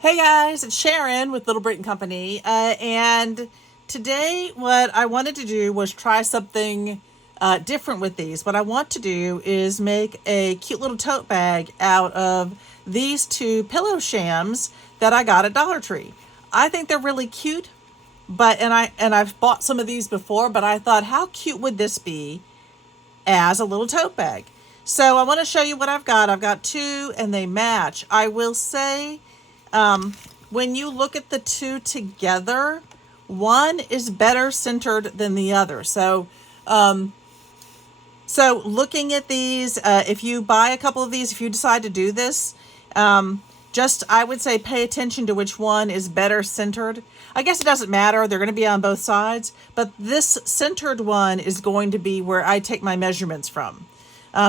Hey guys, it's Sharon with Little Britain Company. And today, what I wanted to do was try something different with these. What I want to do is make a cute little tote bag out of these two pillow shams that I got at Dollar Tree. I think they're really cute, but I've bought some of these before, but I thought, how cute would this be as a little tote bag? So I want to show you what I've got. I've got two, and they match. I will say, when you look at the two together, one is better centered than the other. So looking at these, if you buy a couple of these, if you decide to do this, just I would say pay attention to which one is better centered. I guess it doesn't matter. They're going to be on both sides, but this centered one is going to be where I take my measurements from.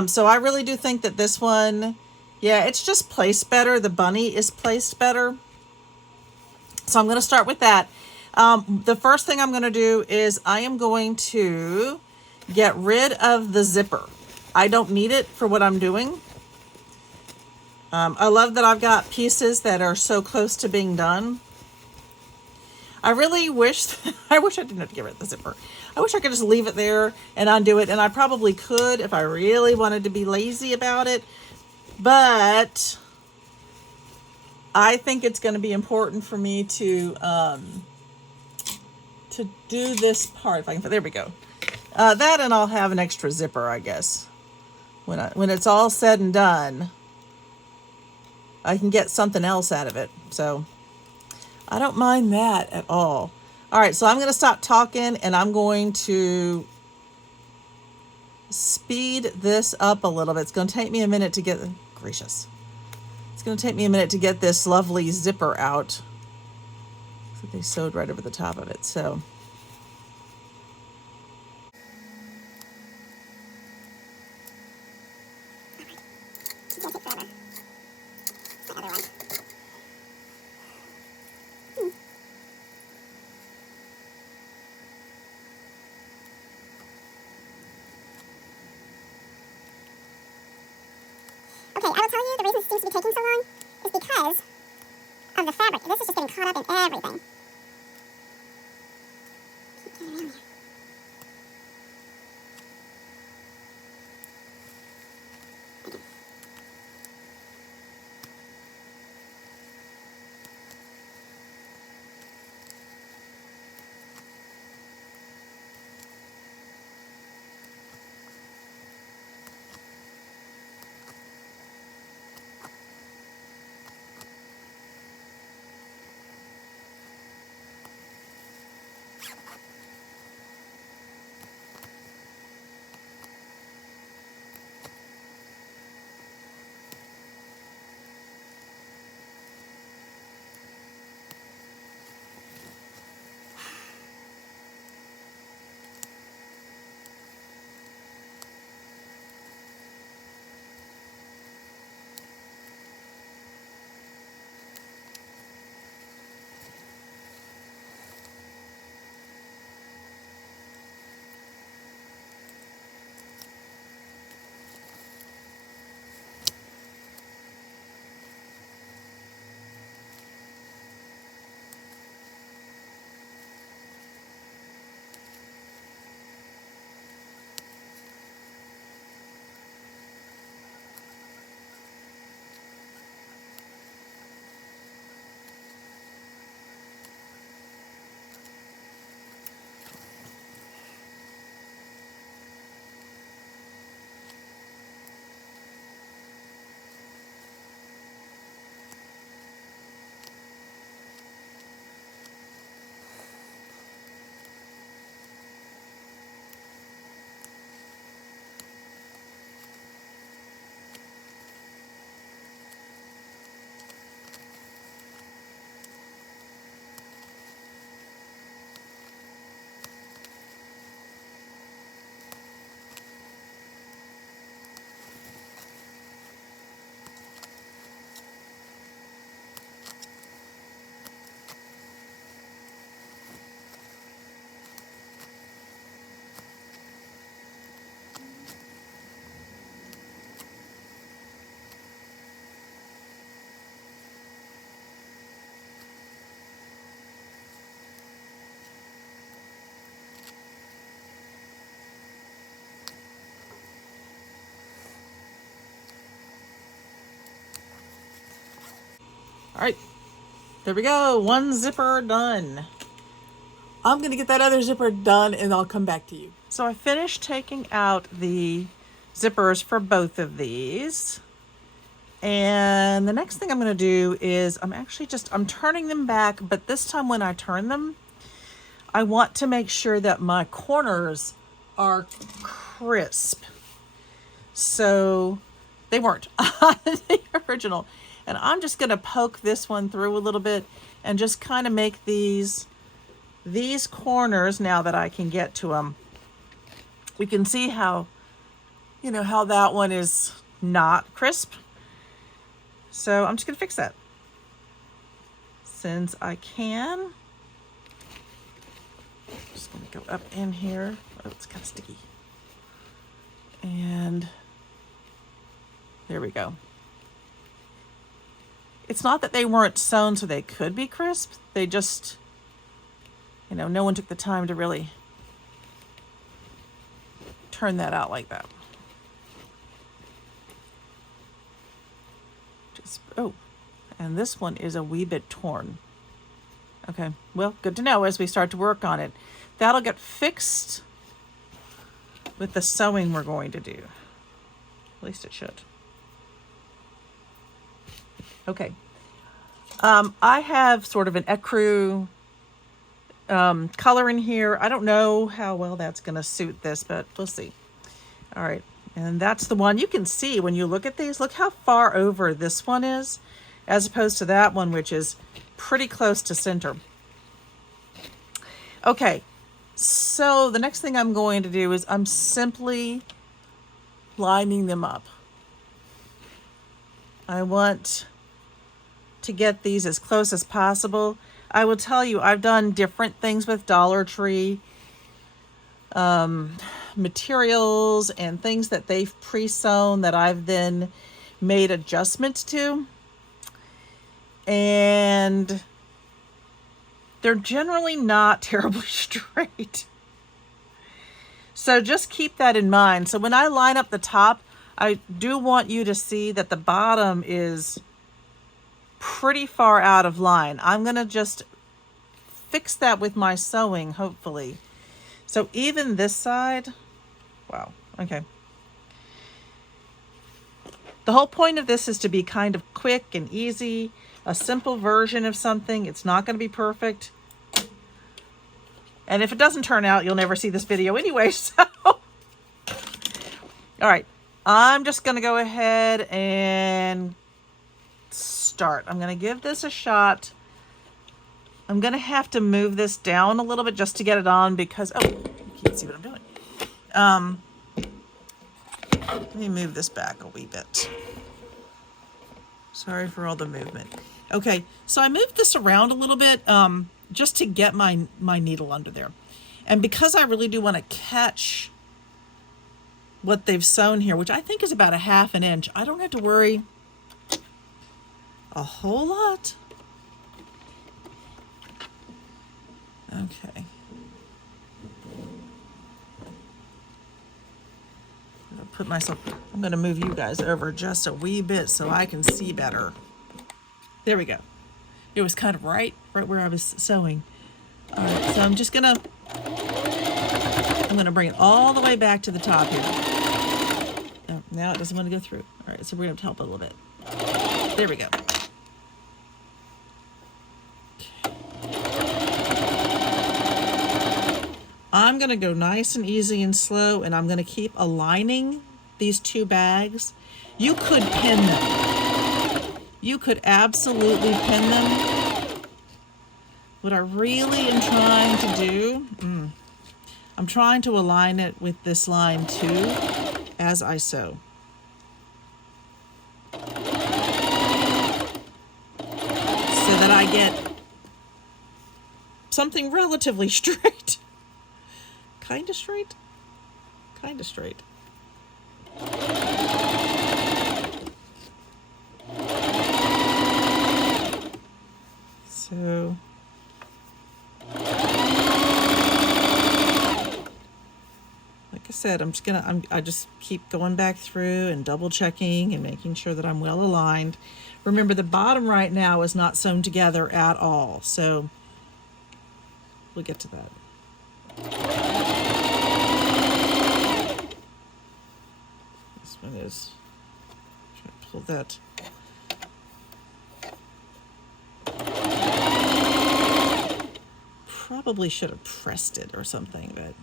So I really do think that this one, yeah, it's just placed better. The bunny is placed better. So I'm going to start with that. The first thing I'm going to do is I am going to get rid of the zipper. I don't need it for what I'm doing. I love that I've got pieces that are so close to being done. I really wish, I wish I didn't have to get rid of the zipper. I wish I could just leave it there and undo it. And I probably could if I really wanted to be lazy about it. But I think it's going to be important for me to do this part. If I can, there we go. That, and I'll have an extra zipper, I guess. When it's all said and done, I can get something else out of it. So I don't mind that at all. All right, so I'm going to stop talking, and I'm going to speed this up a little bit. It's going to take me a minute to get, gracious. It's going to take me a minute to get this lovely zipper out. So they sewed right over the top of it. So Okay, I will tell you the reason this seems to be taking so long is because of the fabric. This is just getting caught up in everything. Keep getting around here. All right, there we go. One zipper done. I'm going to get that other zipper done and I'll come back to you. So I finished taking out the zippers for both of these. And the next thing I'm going to do is I'm turning them back, but this time when I turn them, I want to make sure that my corners are crisp. So they weren't on the original. And I'm just going to poke this one through a little bit and just kind of make these corners, now that I can get to them. We can see how, how that one is not crisp. So I'm just going to fix that. Since I can. Just going to go up in here. Oh, it's kind of sticky. And there we go. It's not that they weren't sewn so they could be crisp. They just, no one took the time to really turn that out like that. And this one is a wee bit torn. Okay, well, good to know as we start to work on it. That'll get fixed with the sewing we're going to do. At least it should. Okay. I have sort of an ecru color in here. I don't know how well that's going to suit this, but we'll see. All right. And that's the one you can see when you look at these. Look how far over this one is as opposed to that one, which is pretty close to center. Okay. So the next thing I'm going to do is I'm simply lining them up. I want to get these as close as possible. I will tell you, I've done different things with Dollar Tree materials and things that they've pre-sewn that I've then made adjustments to. And they're generally not terribly straight. So just keep that in mind. So when I line up the top, I do want you to see that the bottom is pretty far out of line. I'm going to just fix that with my sewing, hopefully. So even this side, wow, okay. The whole point of this is to be kind of quick and easy, a simple version of something. It's not going to be perfect. And if it doesn't turn out, you'll never see this video anyway, so. All right, I'm just going to go ahead and start. I'm going to give this a shot. I'm going to have to move this down a little bit just to get it on because, oh, you can't see what I'm doing. Let me move this back a wee bit. Sorry for all the movement. Okay, so I moved this around a little bit just to get my needle under there. And because I really do want to catch what they've sewn here, which I think is about 1/2 inch, I don't have to worry a whole lot. Okay. I'm going to move you guys over just a wee bit so I can see better. There we go. It was kind of right where I was sewing. All right, so I'm going to bring it all the way back to the top here. Oh, now it doesn't want to go through. All right, so we're going to help it a little bit. There we go. I'm going to go nice and easy and slow, and I'm going to keep aligning these two bags. You could pin them. You could absolutely pin them. What I really am trying to do, I'm trying to align it with this line too as I sew. So that I get something relatively straight. Kind of straight. Kind of straight. So like I said, I just keep going back through and double checking and making sure that I'm well aligned. Remember, the bottom right now is not sewn together at all, so we'll get to that. This one is, try to pull that. Probably should have pressed it or something, but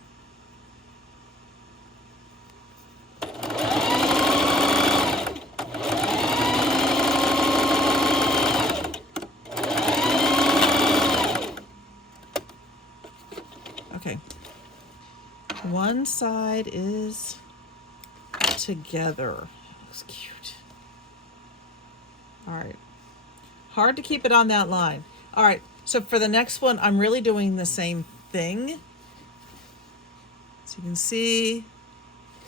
okay. One side is together. Looks cute. All right. Hard to keep it on that line. All right. So for the next one, I'm really doing the same thing. So you can see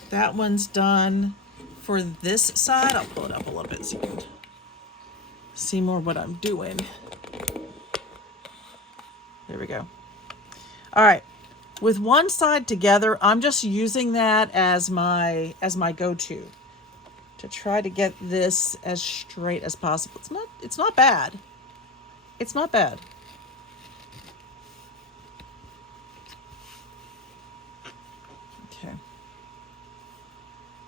that one's done. For this side, I'll pull it up a little bit so you can see more what I'm doing. There we go. All right. With one side together, I'm just using that as my go-to to try to get this as straight as possible. It's not bad. It's not bad. Okay.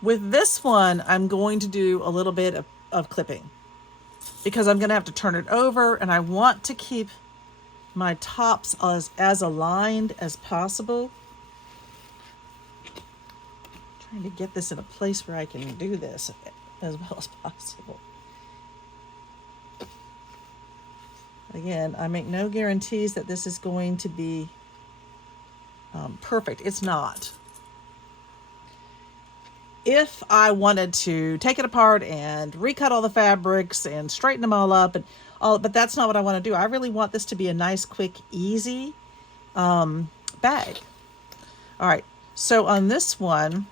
With this one, I'm going to do a little bit of clipping because I'm going to have to turn it over, and I want to keep my tops as aligned as possible. Trying to get this in a place where I can do this as well as possible. Again, I make no guarantees that this is going to be perfect. It's not. If I wanted to take it apart and recut all the fabrics and straighten them all up and all, but that's not what I want to do. I really want this to be a nice, quick, easy bag. All right. So on this one,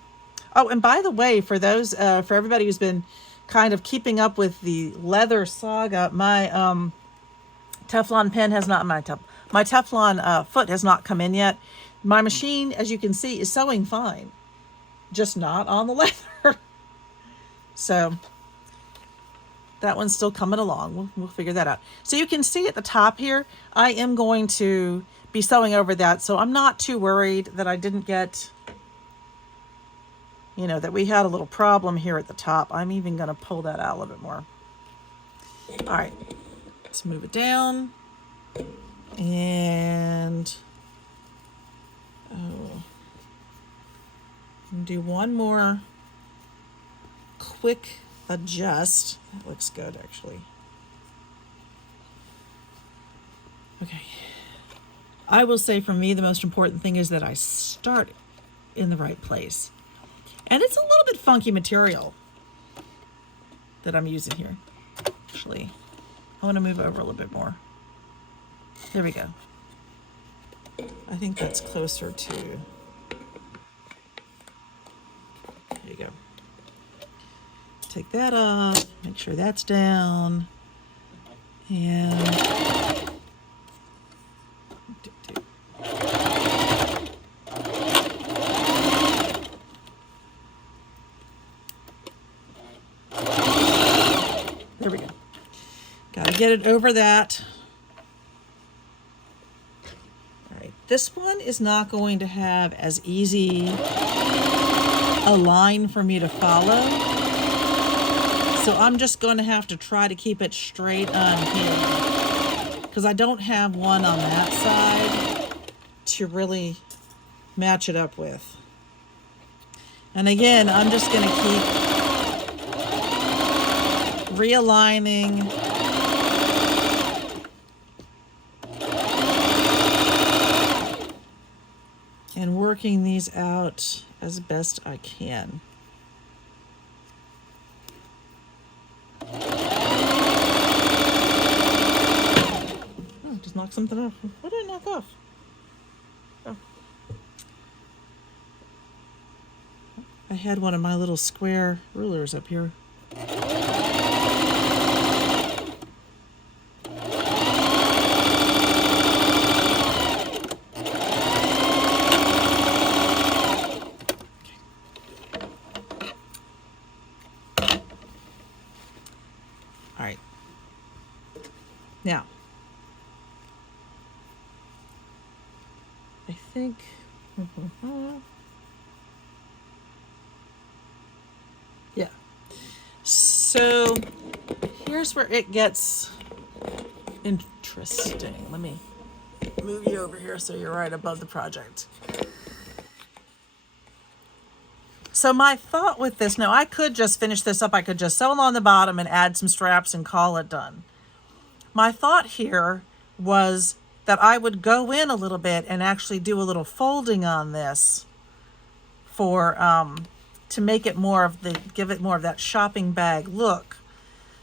oh, and by the way, for those, for everybody who's been kind of keeping up with the leather saga, my Teflon pen has not, my Teflon foot has not come in yet. My machine, as you can see, is sewing fine, just not on the leather. So that one's still coming along. We'll figure that out. So you can see at the top here, I am going to be sewing over that. So I'm not too worried that I didn't get, you know, that we had a little problem here at the top. I'm even going to pull that out a little bit more. All right, let's move it down. And do one more quick adjust. That looks good, actually. Okay. I will say for me, the most important thing is that I start in the right place. And it's a little bit funky material that I'm using here. Actually, I want to move over a little bit more. There we go. I think that's closer to, there you go. Take that up, make sure that's down, and there we go. Gotta get it over that. All right, this one is not going to have as easy a line for me to follow. So I'm just going to have to try to keep it straight on here because I don't have one on that side to really match it up with. And again, I'm just going to keep realigning and working these out as best I can. Just knock something off. What did I knock off? Oh. I had one of my little square rulers up here. All right, Now, I think, yeah. So here's where it gets interesting. Let me move you over here so you're right above the project. So my thought with this, now I could just finish this up. I could just sew along the bottom and add some straps and call it done. My thought here was that I would go in a little bit and actually do a little folding on this for to make it more of the, give it more of that shopping bag look.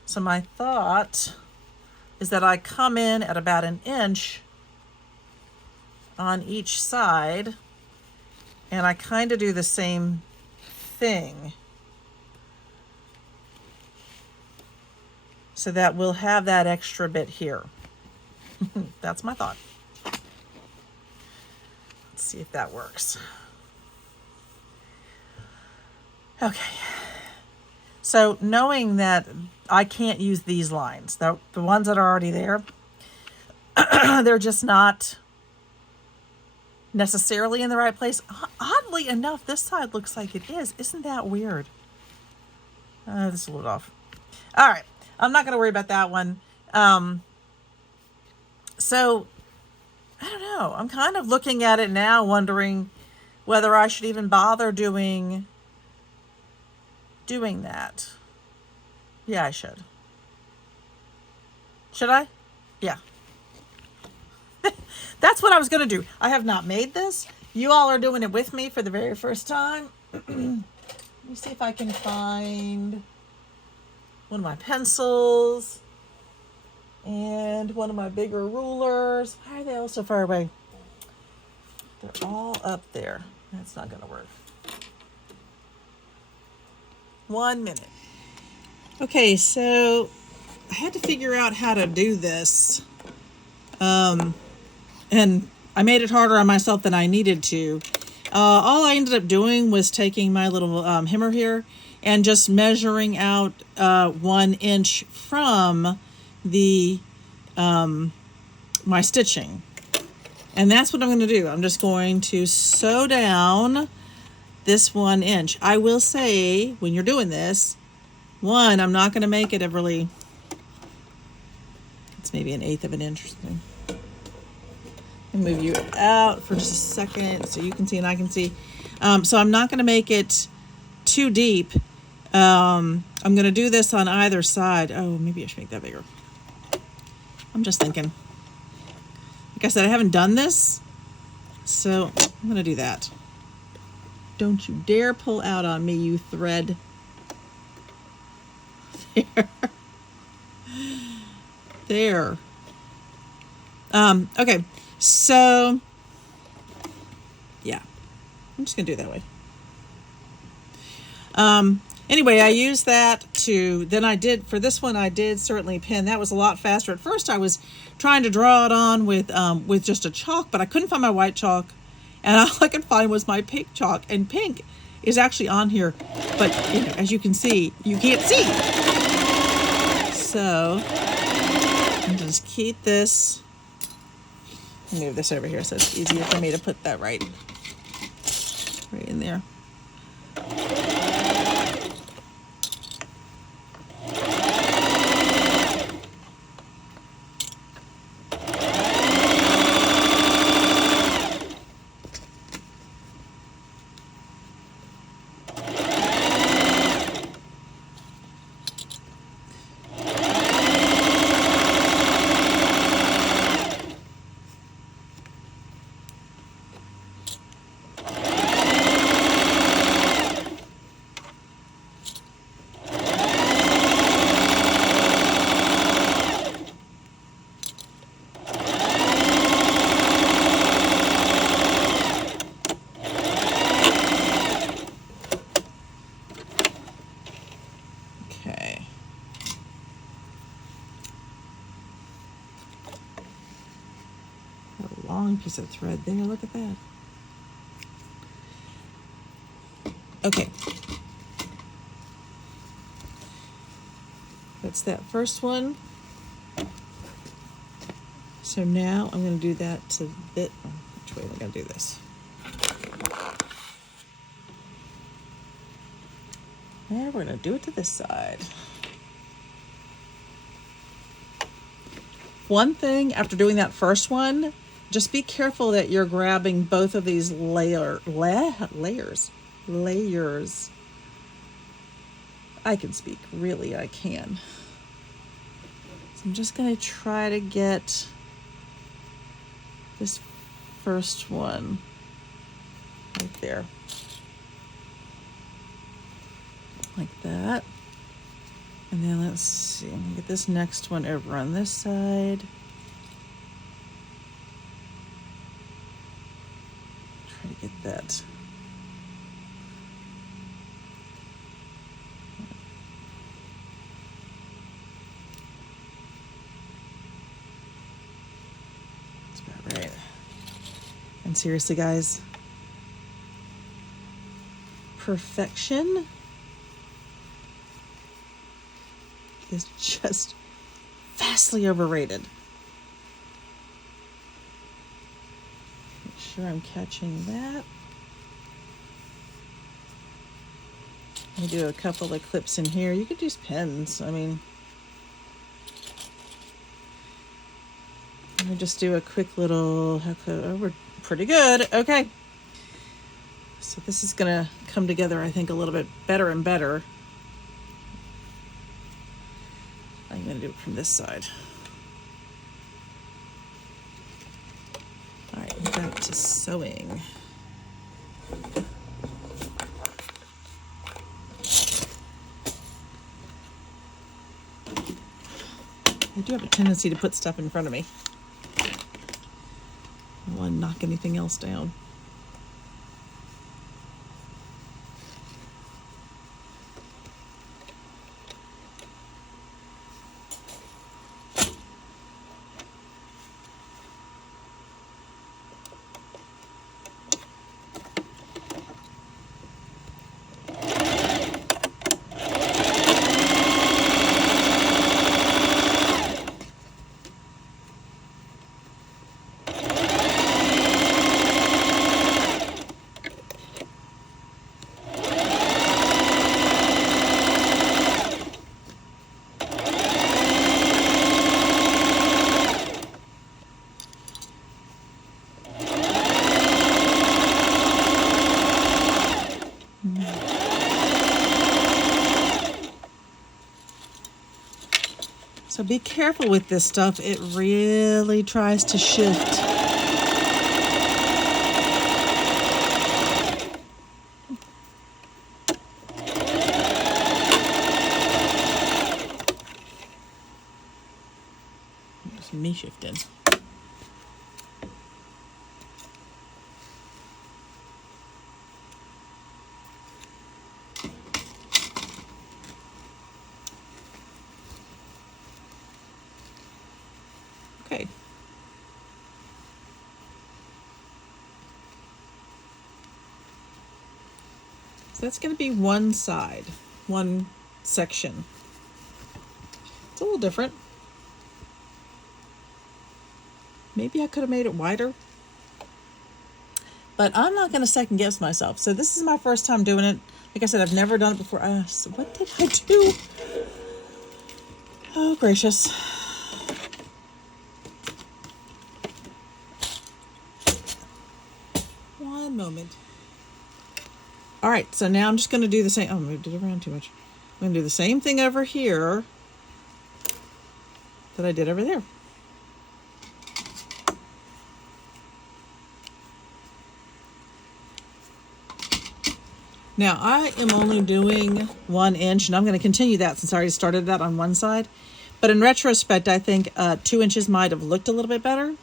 So my thought is that I come in at about 1 inch on each side, and I kind of do the same thing, so that we'll have that extra bit here. That's my thought. Let's see if that works. Okay. So knowing that I can't use these lines, the ones that are already there, they're just not necessarily in the right place. Oddly enough, this side looks like it is. Isn't that weird? This is a little off. All right. I'm not going to worry about that one. So, I don't know. I'm kind of looking at it now, wondering whether I should even bother doing that. Yeah, I should. Should I? Yeah. That's what I was going to do. I have not made this. You all are doing it with me for the very first time. Let me see if I can find one of my pencils and one of my bigger rulers. Why are they all so far away? They're all up there. That's not going to work. 1 minute. Okay, so I had to figure out how to do this. And I made it harder on myself than I needed to. All I ended up doing was taking my little hammer here and just measuring out 1 inch from the my stitching. And that's what I'm going to do. I'm just going to sew down this 1 inch. I will say, when you're doing this, one, I'm not going to make it a really, it's maybe 1/8 of an inch or something. And move you out for just a second so you can see and I can see. So I'm not going to make it too deep. I'm going to do this on either side. Oh, maybe I should make that bigger. I'm just thinking. Like I said, I haven't done this, so I'm going to do that. Don't you dare pull out on me, you thread. There. There. Okay. So, yeah, I'm just going to do it that way. Anyway, I used that to, then I did, for this one, I did certainly pin. That was a lot faster. At first, I was trying to draw it on with just a chalk, but I couldn't find my white chalk. And all I could find was my pink chalk. And pink is actually on here. But you know, as you can see, you can't see. So, I'll just keep this. Move this over here so it's easier for me to put that right in there. Long piece of thread there. Look at that. Okay. That's that first one. So now I'm going to do that to bit. Which way am I going to do this? Yeah, we're going to do it to this side. One thing after doing that first one, just be careful that you're grabbing both of these layers. I can speak, really, I can. So I'm just going to try to get this first one right there. Like that. And then let's see, I'm gonna get this next one over on this side. Try to get that. That's about right. And seriously, guys, perfection is just vastly overrated. Make sure I'm catching that. I do a couple of clips in here. You could use pins. I mean, let me just do a quick little, oh, we're pretty good. Okay. So this is gonna come together, I think, a little bit better and better. I'm going to do it from this side. All right, back to sewing. I do have a tendency to put stuff in front of me. I don't want to knock anything else down. So be careful with this stuff. It really tries to shift. Just me shifting. Okay. So that's going to be one side, one section. It's a little different. Maybe I could have made it wider. But I'm not going to second guess myself. So this is my first time doing it. Like I said, I've never done it before. So what did I do? Oh, gracious. One moment. All right, so now I'm just going to do the same. Oh, I moved it around too much. I'm going to do the same thing over here that I did over there. Now, I am only doing 1 inch, and I'm going to continue that since I already started that on one side. But in retrospect, I think 2 inches might have looked a little bit better.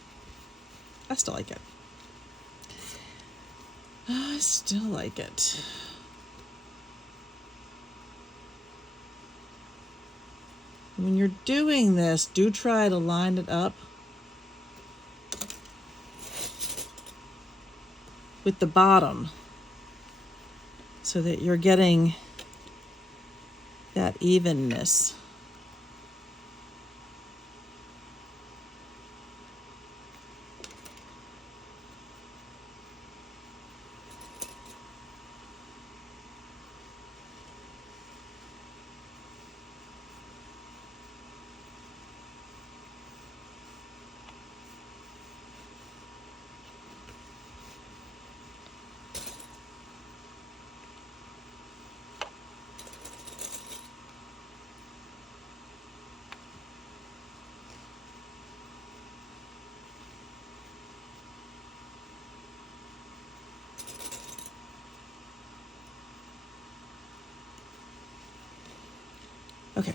I still like it. I still like it. When you're doing this, do try to line it up with the bottom so that you're getting that evenness. Okay.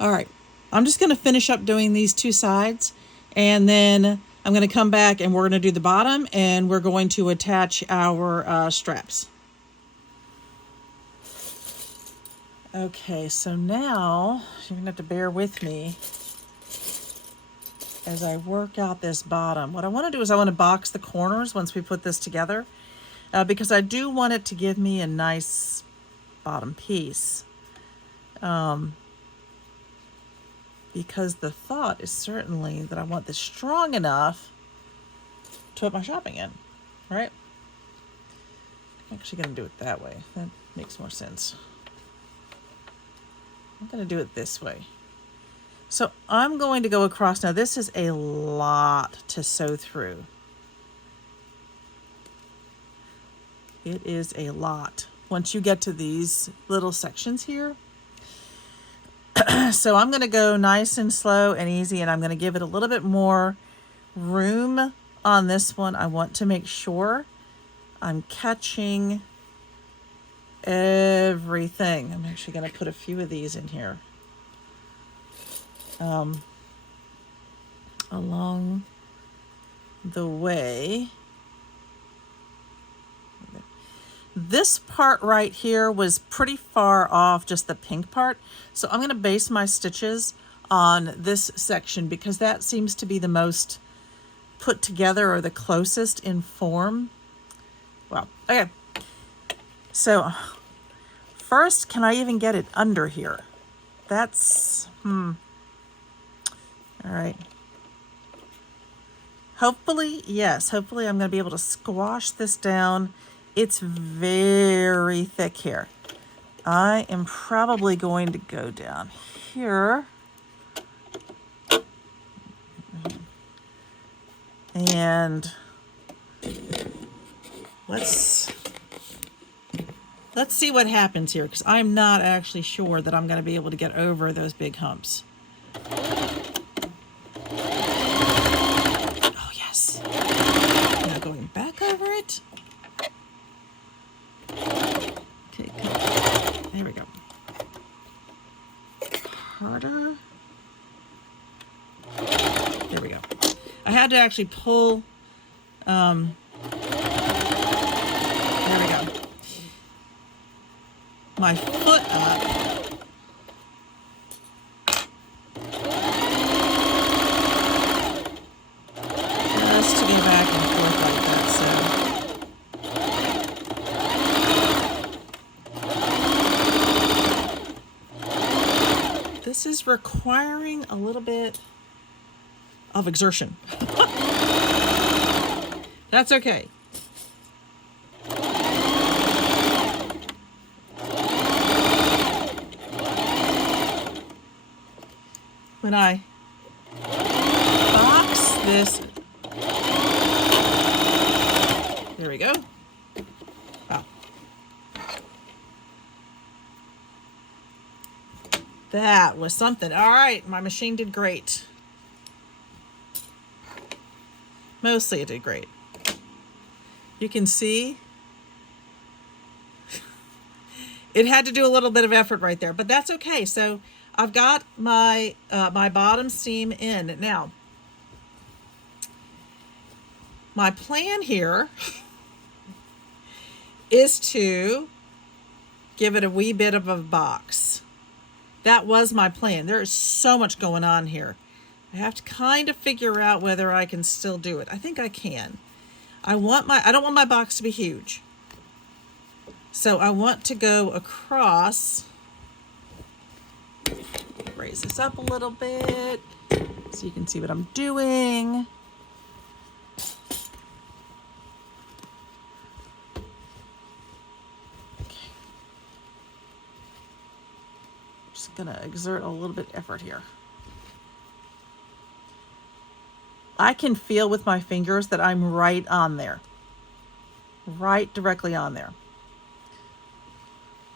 All right. I'm just going to finish up doing these two sides, and then I'm going to come back and we're going to do the bottom, and we're going to attach our straps. Okay, so now you're going to have to bear with me as I work out this bottom. What I want to do is I want to box the corners once we put this together, because I do want it to give me a nice bottom piece. Because the thought is certainly that I want this strong enough to put my shopping in, right? I'm actually going to do it that way. That makes more sense. I'm going to do it this way. So I'm going to go across. Now this is a lot to sew through. It is a lot once you get to these little sections here. So I'm going to go nice and slow and easy, and I'm going to give it a little bit more room on this one. I want to make sure I'm catching everything. I'm actually going to put a few of these in here along the way. This part right here was pretty far off, just the pink part. So I'm going to base my stitches on this section because that seems to be the most put together or the closest in form. Well, okay. So first, can I even get it under here? That's, all right. Hopefully, yes, hopefully I'm going to be able to squash this down. It's very thick here. I am probably going to go down here. And let's see what happens here, because I'm not actually sure that I'm going to be able to get over those big humps. Oh, yes. Now going back over it. Okay, good. There we go. Harder. There we go. I had to actually pull, there we go. My foot up. Just to get back and forth like that, so. This is requiring a little bit of exertion. That's okay. When I box this, there we go. Wow. That was something. All right, my machine did great. Mostly it did great. You can see it had to do a little bit of effort right there, but that's okay. So I've got my my bottom seam in. Now, my plan here is to give it a wee bit of a box. That was my plan. There is so much going on here. I have to kind of figure out whether I can still do it. I think I can. I don't want my box to be huge. So I want to go across. Raise this up a little bit so you can see what I'm doing. Okay. Just gonna exert a little bit of effort here. I can feel with my fingers that I'm right on there. Right directly on there.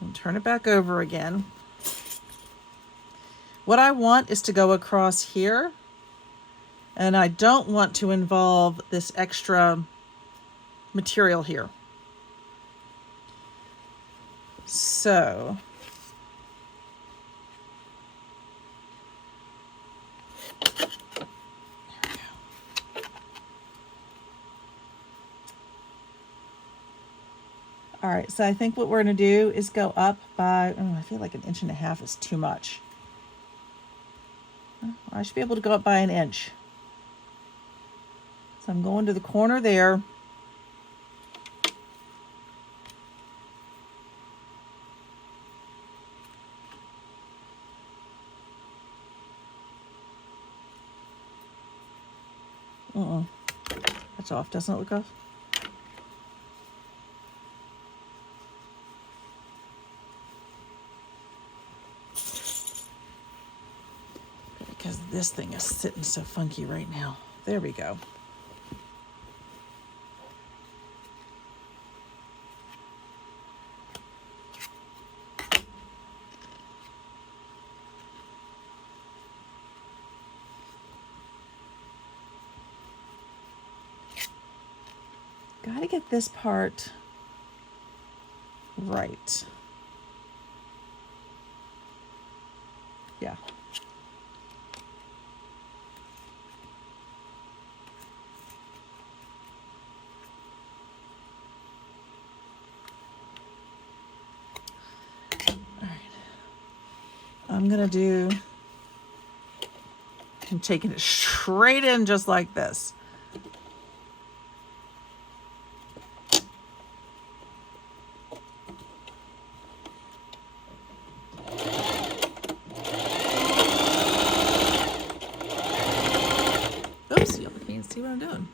And turn it back over again. What I want is to go across here, and I don't want to involve this extra material here. So all right, so I think what we're going to do is go up by, I feel like 1.5 inches is too much. I should be able to go up by 1 inch. So I'm going to the corner there. That's off, doesn't it look off? Because this thing is sitting so funky right now. There we go. Gotta get this part right. Yeah. I'm gonna do, I'm taking it straight in just like this. Oops, you can't see what I'm doing.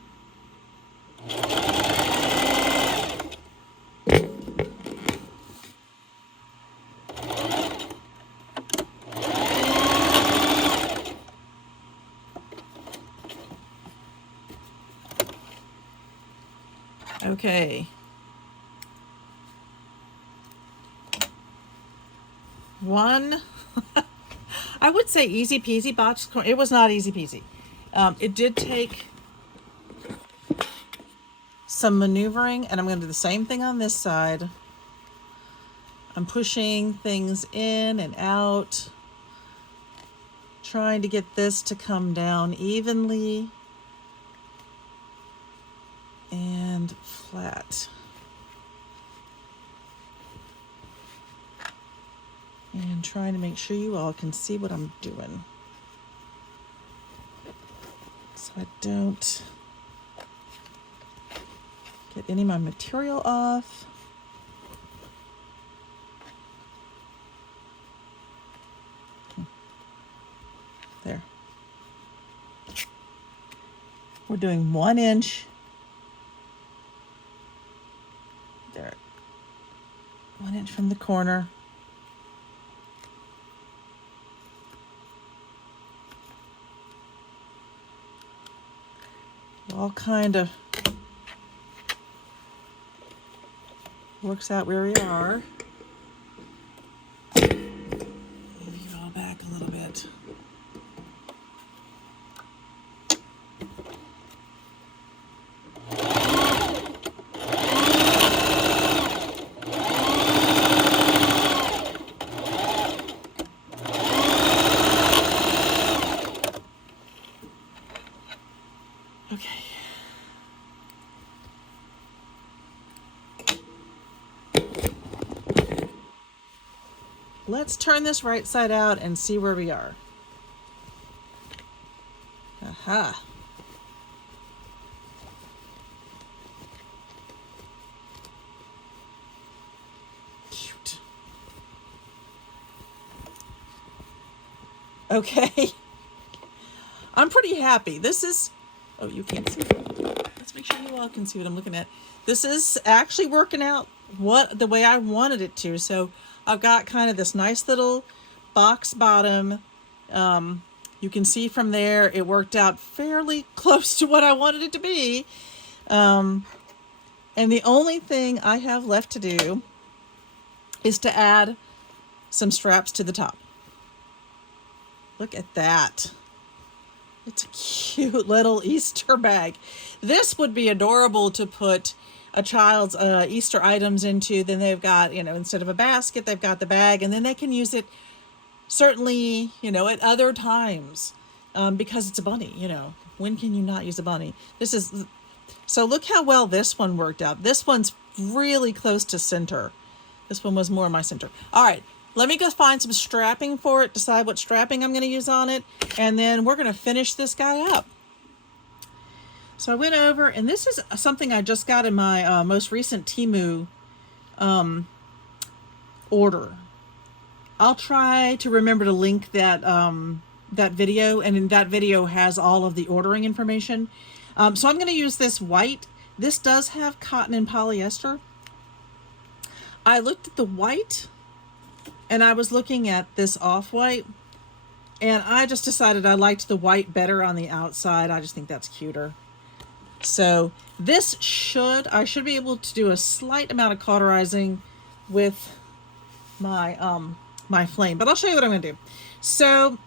Okay. One, I would say easy peasy box. It was not easy peasy. It did take some maneuvering, and I'm going to do the same thing on this side. I'm pushing things in and out, trying to get this to come down evenly and flat. And trying to make sure you all can see what I'm doing, so I don't get any of my material off. There. We're doing 1 inch. There. 1 inch from the corner. It all kind of works out where we are. Move you all back a little bit. Okay. Let's turn this right side out and see where we are. Aha. Cute. Okay. I'm pretty happy. This is, oh, you can't see. Let's make sure you all can see what I'm looking at. This is actually working out the way I wanted it to. So I've got kind of this nice little box bottom. You can see from there it worked out fairly close to what I wanted it to be. And the only thing I have left to do is to add some straps to the top. Look at that. It's a cute little Easter bag. This would be adorable to put a child's Easter items into, then they've got, you know, instead of a basket, they've got the bag, and then they can use it certainly, you know, at other times, because it's a bunny, you know. When can you not use a bunny? This is, so look how well this one worked out. This one's really close to center. This one was more my center. All right, let me go find some strapping for it, decide what strapping I'm going to use on it, and then we're going to finish this guy up. So I went over, and this is something I just got in my most recent Temu order. I'll try to remember to link that that video, and in that video has all of the ordering information. So I'm going to use this white. This does have cotton and polyester. I looked at the white, and I was looking at this off-white, and I just decided I liked the white better on the outside. I just think that's cuter. So this I should be able to do a slight amount of cauterizing with my my flame, but I'll show you what I'm going to do. So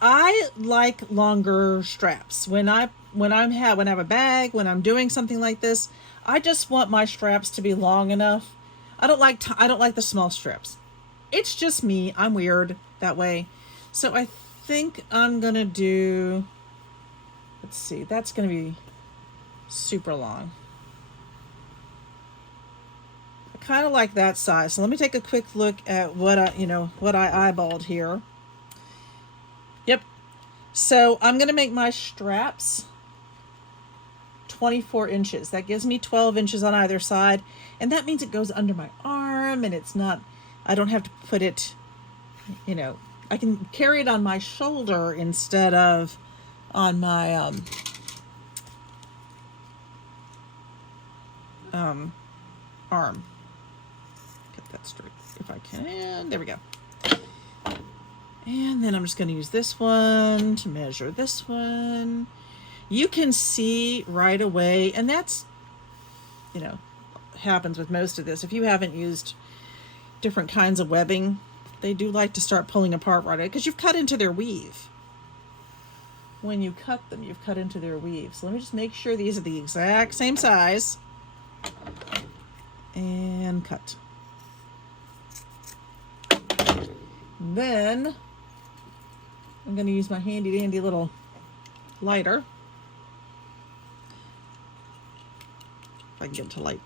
I like longer straps. When I have a bag, when I'm doing something like this, I just want my straps to be long enough. I don't like the small straps. It's just me. I'm weird that way. So I think I'm gonna do, let's see, that's gonna be super long. I kind of like that size. So let me take a quick look at what I eyeballed here. Yep. So I'm gonna make my straps 24 inches. That gives me 12 inches on either side, and that means it goes under my arm, and it's not, I don't have to put it, you know, I can carry it on my shoulder instead of on my arm. Get that straight if I can. There we go. And then I'm just going to use this one to measure this one. You can see right away, and that's, you know, happens with most of this. If you haven't used different kinds of webbing, they do like to start pulling apart right away because you've cut into their weave. When you cut them, you've cut into their weave. So let me just make sure these are the exact same size. And cut. Then I'm going to use my handy dandy little lighter. If I can get it to light.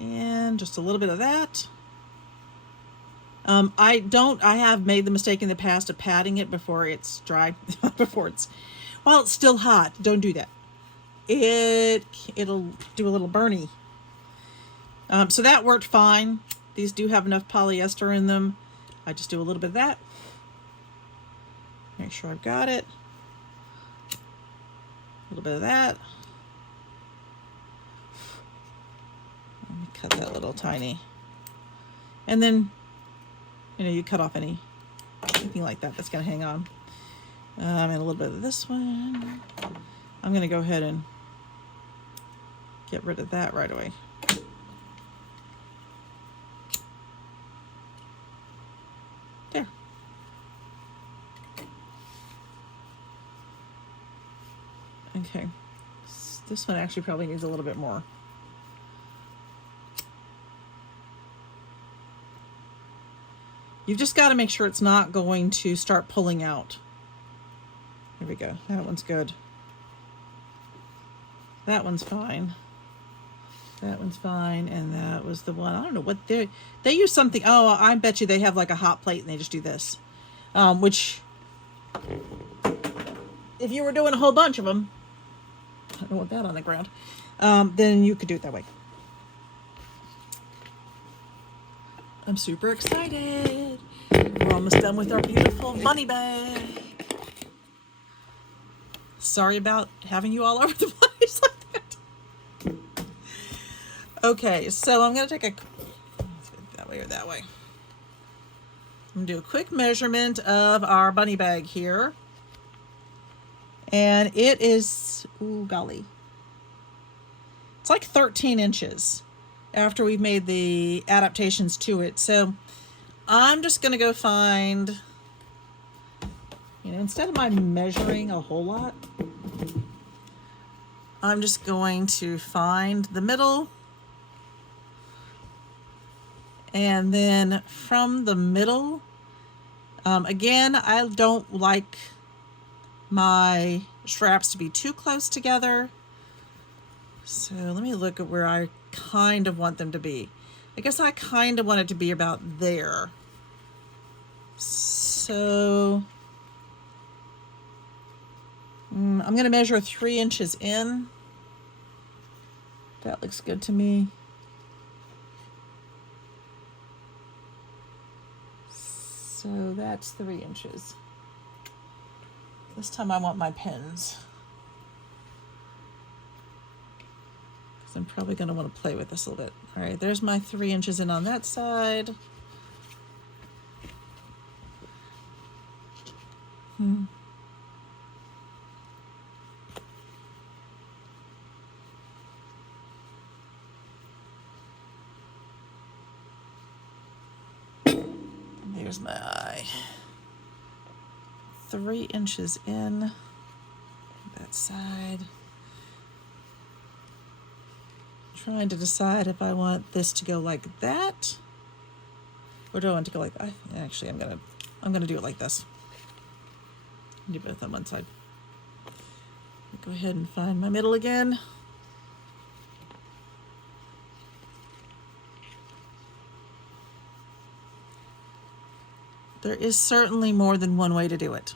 And just a little bit of that. I have made the mistake in the past of patting it before it's dry, while it's still hot. Don't do that. It'll do a little burny. So that worked fine. These do have enough polyester in them. I just do a little bit of that. Make sure I've got it. A little bit of that. Let me cut that little tiny. And then, you know, you cut off anything like that that's going to hang on. And a little bit of this one. I'm going to go ahead and get rid of that right away. There. Okay. This one actually probably needs a little bit more. You've just got to make sure it's not going to start pulling out. There we go. That one's good. That one's fine. That one's fine. And that was the one. I don't know what they use something. Oh, I bet you they have like a hot plate and they just do this. Which, if you were doing a whole bunch of them, I don't want that on the ground, then you could do it that way. I'm super excited. We're almost done with our beautiful bunny bag. Sorry about having you all over the place like that. Okay, so I'm going to take that way or that way. I'm going to do a quick measurement of our bunny bag here. And it is, ooh, golly. It's like 13 inches. After we've made the adaptations to it. So I'm just going to go find, you know, instead of my measuring a whole lot, I'm just going to find the middle, and then from the middle, again, I don't like my straps to be too close together. So let me look at where I kind of want them to be. I guess I kind of want it to be about there. So I'm going to measure 3 inches in. That looks good to me. So that's 3 inches. This time I want my pins, because I'm probably going to want to play with this a little bit. All right, there's my 3 inches in on that side. There's my eye. 3 inches in that side. Trying to decide if I want this to go like that, or do I want it to go like that? Actually, I'm gonna do it like this. Do both on one side. Go ahead and find my middle again. There is certainly more than one way to do it.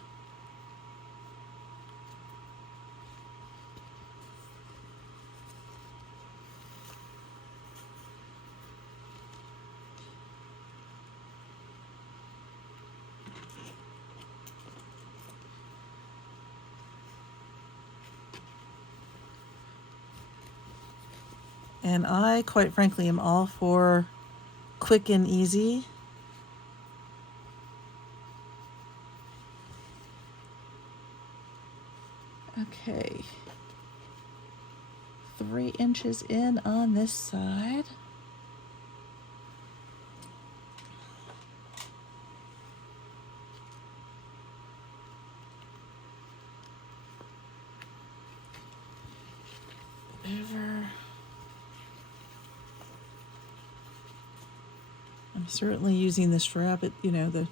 And I, quite frankly, am all for quick and easy. Okay. 3 inches in on this side. Over. I'm certainly using the strap, the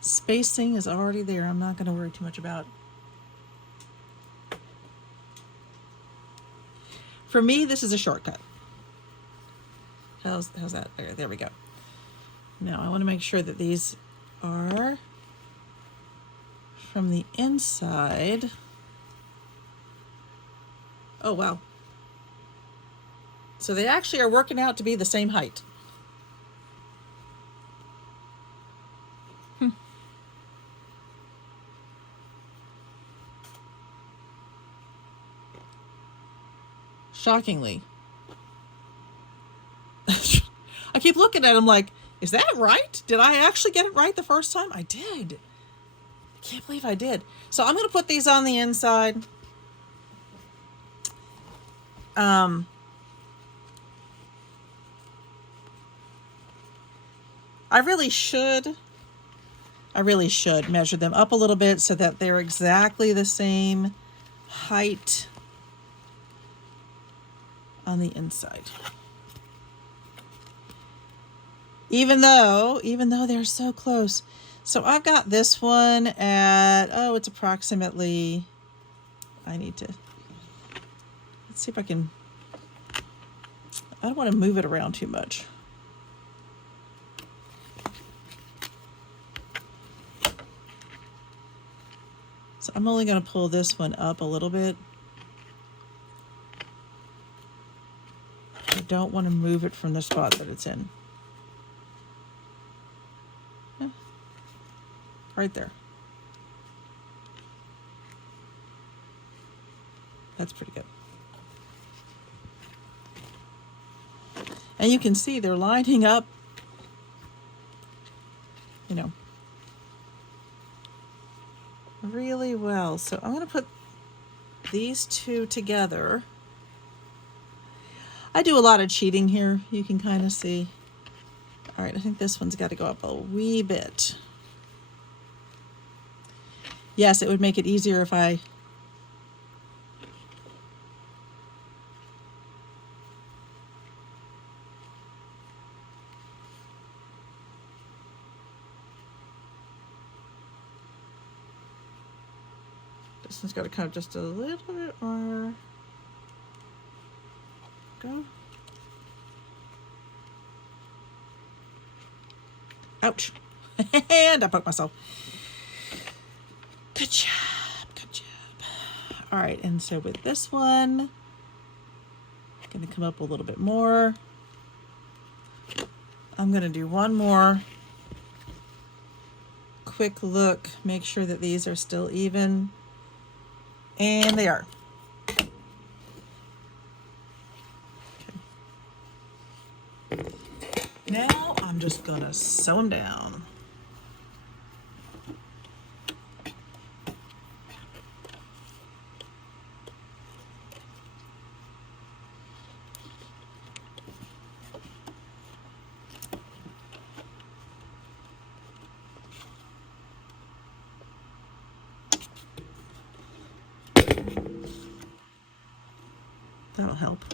spacing is already there. I'm not going to worry too much about. For me, this is a shortcut. How's that? There we go. Now I want to make sure that these are from the inside. Oh, wow. So they actually are working out to be the same height. Shockingly. I keep looking at them like, is that right? Did I actually get it right the first time? I did. I can't believe I did. So I'm going to put these on the inside. I really should measure them up a little bit so that they're exactly the same height on the inside. Even though they're so close. So I've got this one at, it's approximately, let's see if I can, I don't want to move it around too much. So I'm only going to pull this one up a little bit. I don't want to move it from the spot that it's in. Right there. That's pretty good. And you can see they're lining up, really well. So I'm going to put these two together. I do a lot of cheating here, you can kind of see. All right, I think this one's got to go up a wee bit. Yes, it would make it easier if I This one's got to come just a little bit more. Go. Ouch. And I poked myself. Good job. Good job. All right, and so with this one, I'm going to come up a little bit more. I'm going to do one more quick look, make sure that these are still even. And they are. Okay. Now I'm just going to sew them down. That'll help.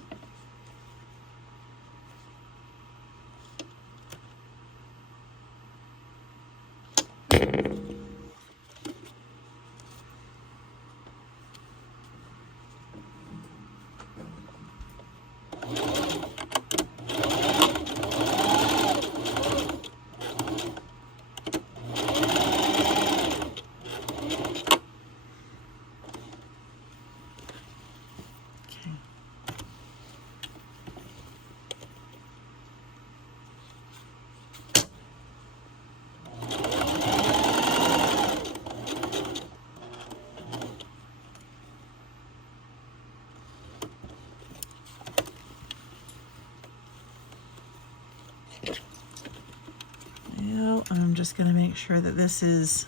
Now I'm just going to make sure that this is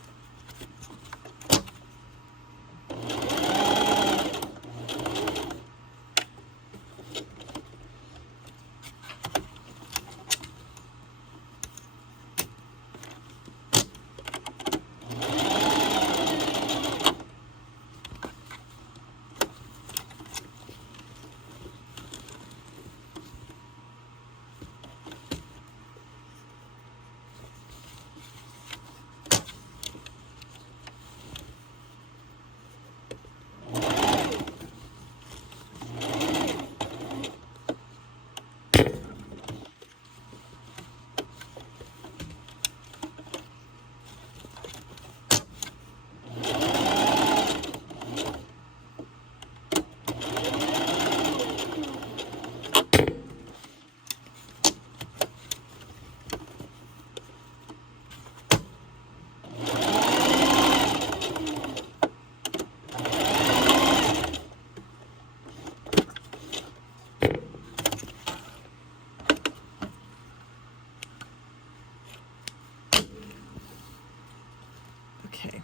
okay.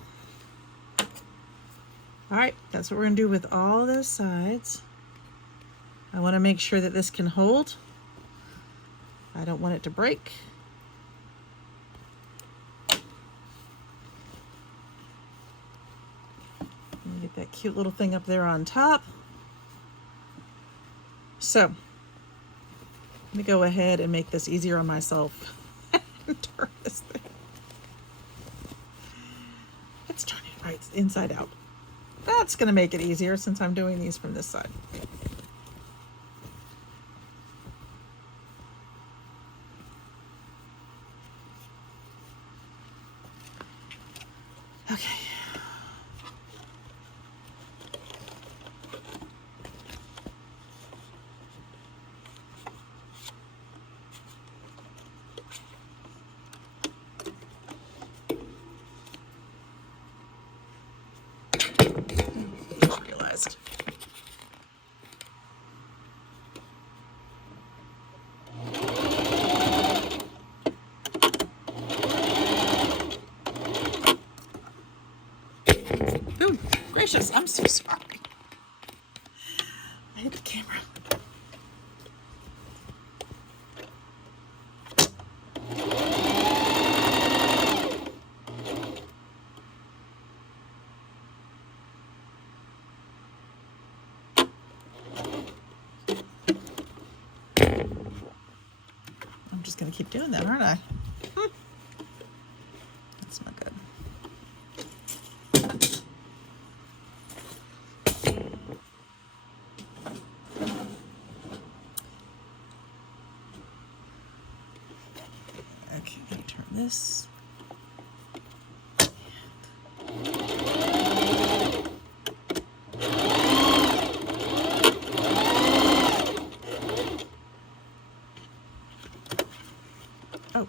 All right, that's what we're going to do with all those sides. I want to make sure that this can hold. I don't want it to break. Get that cute little thing up there on top. So, let me go ahead and make this easier on myself. Turn this thing. Let's turn it right inside out. That's going to make it easier since I'm doing these from this side. Okay. Realized. Oh, gracious, I'm so sorry. I hit the camera. I'm just going to keep doing that, aren't I? That's not good. Okay, I'm gonna turn this. Oh.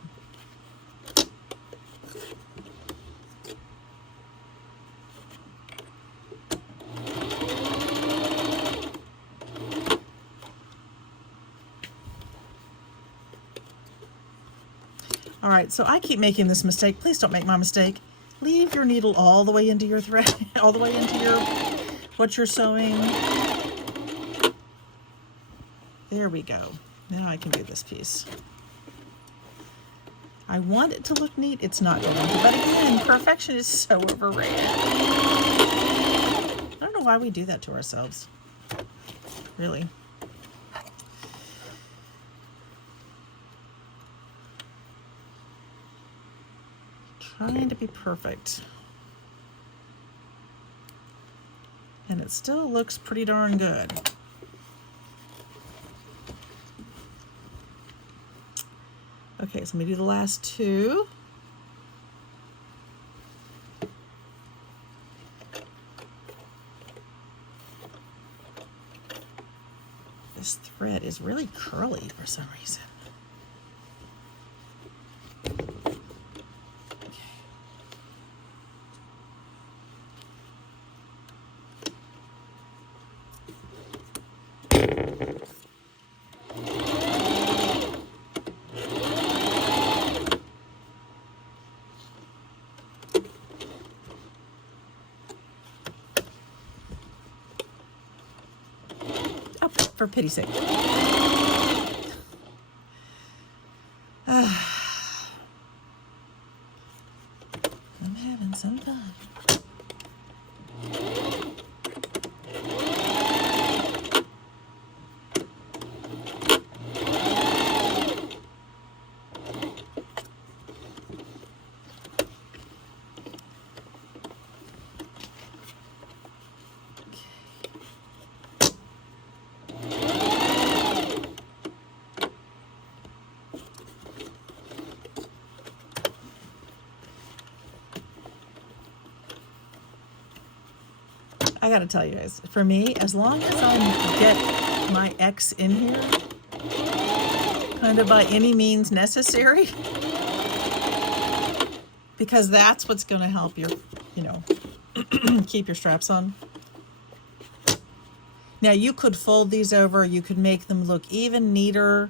All right, so I keep making this mistake. Please don't make my mistake. Leave your needle all the way into your thread, all the way into your, what you're sewing. There we go. Now I can do this piece. I want it to look neat. It's not going to, but again, perfection is so overrated. I don't know why we do that to ourselves. Really. Trying to be perfect. And it still looks pretty darn good. Okay, so let me do the last two. This thread is really curly for some reason. Oh, for pity's sake. I'm having some fun. I gotta tell you guys, for me, as long as I get my X in here, kind of by any means necessary, because that's what's gonna help your, you know, keep your straps on. Now you could fold these over, you could make them look even neater.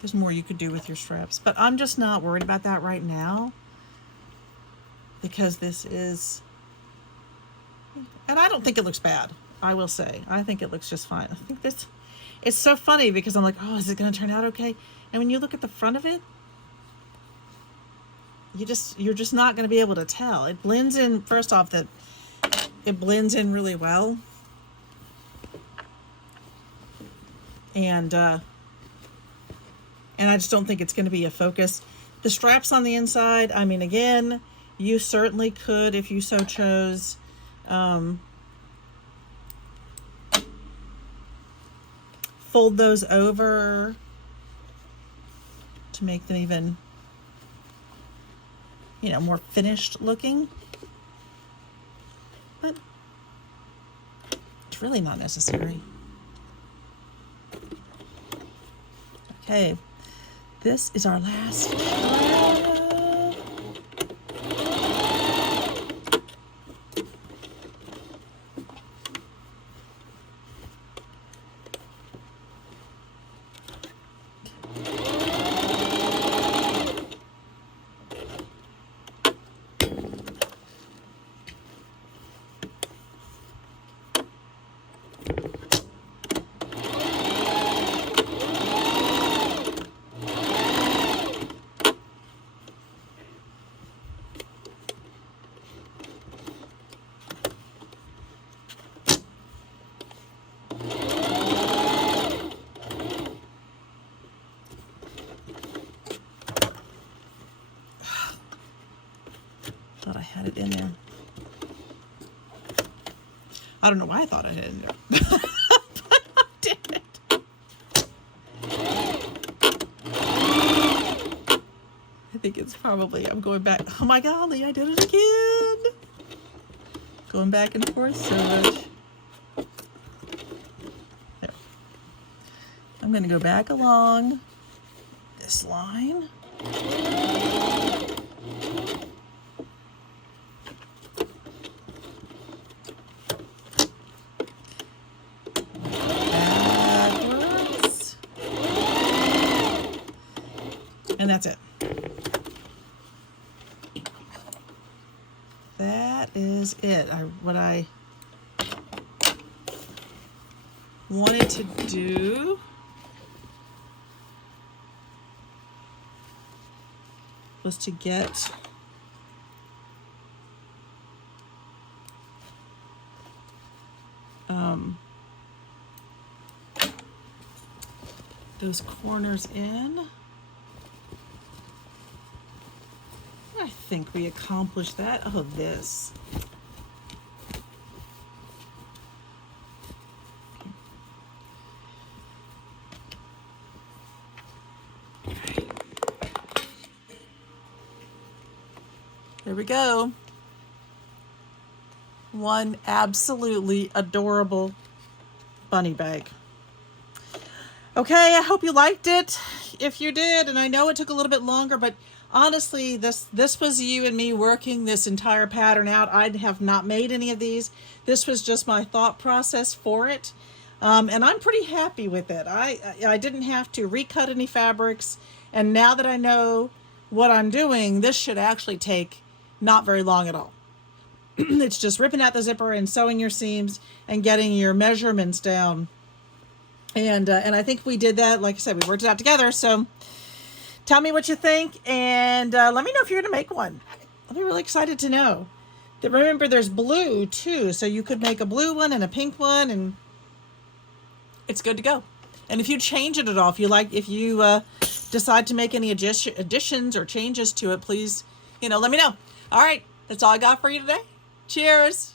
There's more you could do with your straps, but I'm just not worried about that right now because this is, and I don't think it looks bad. I will say, I think it looks just fine. I think this, it's so funny because I'm like, oh, is it going to turn out okay? And when you look at the front of it, you're just not going to be able to tell. It blends in, first off, that it blends in really well. And I just don't think it's going to be a focus. The straps on the inside, I mean, again, you certainly could, if you so chose, fold those over to make them even, you know, more finished looking. But it's really not necessary. Okay. This is our last one. I don't know why I thought I had ended up. But I did it. I think it's probably, I'm going back. Oh my golly, I did it again. Going back and forth so much. There. I'm going to go back along this line. Backwards. And that's it. That is it. What I wanted to do was to get those corners in. I think we accomplished that. Oh, this. There we go. One absolutely adorable bunny bag. Okay, I hope you liked it. If you did, and I know it took a little bit longer, but honestly, this was you and me working this entire pattern out. I have not made any of these. This was just my thought process for it. And I'm pretty happy with it. I didn't have to recut any fabrics. And now that I know what I'm doing, this should actually take not very long at all. It's just ripping out the zipper and sewing your seams and getting your measurements down. And I think we did that. Like I said, we worked it out together. So tell me what you think, and let me know if you're going to make one. I'll be really excited to know. Remember, there's blue too, so you could make a blue one and a pink one, and it's good to go. And if you change it at all, if you decide to make any additions or changes to it, please, let me know. All right, that's all I got for you today. Cheers.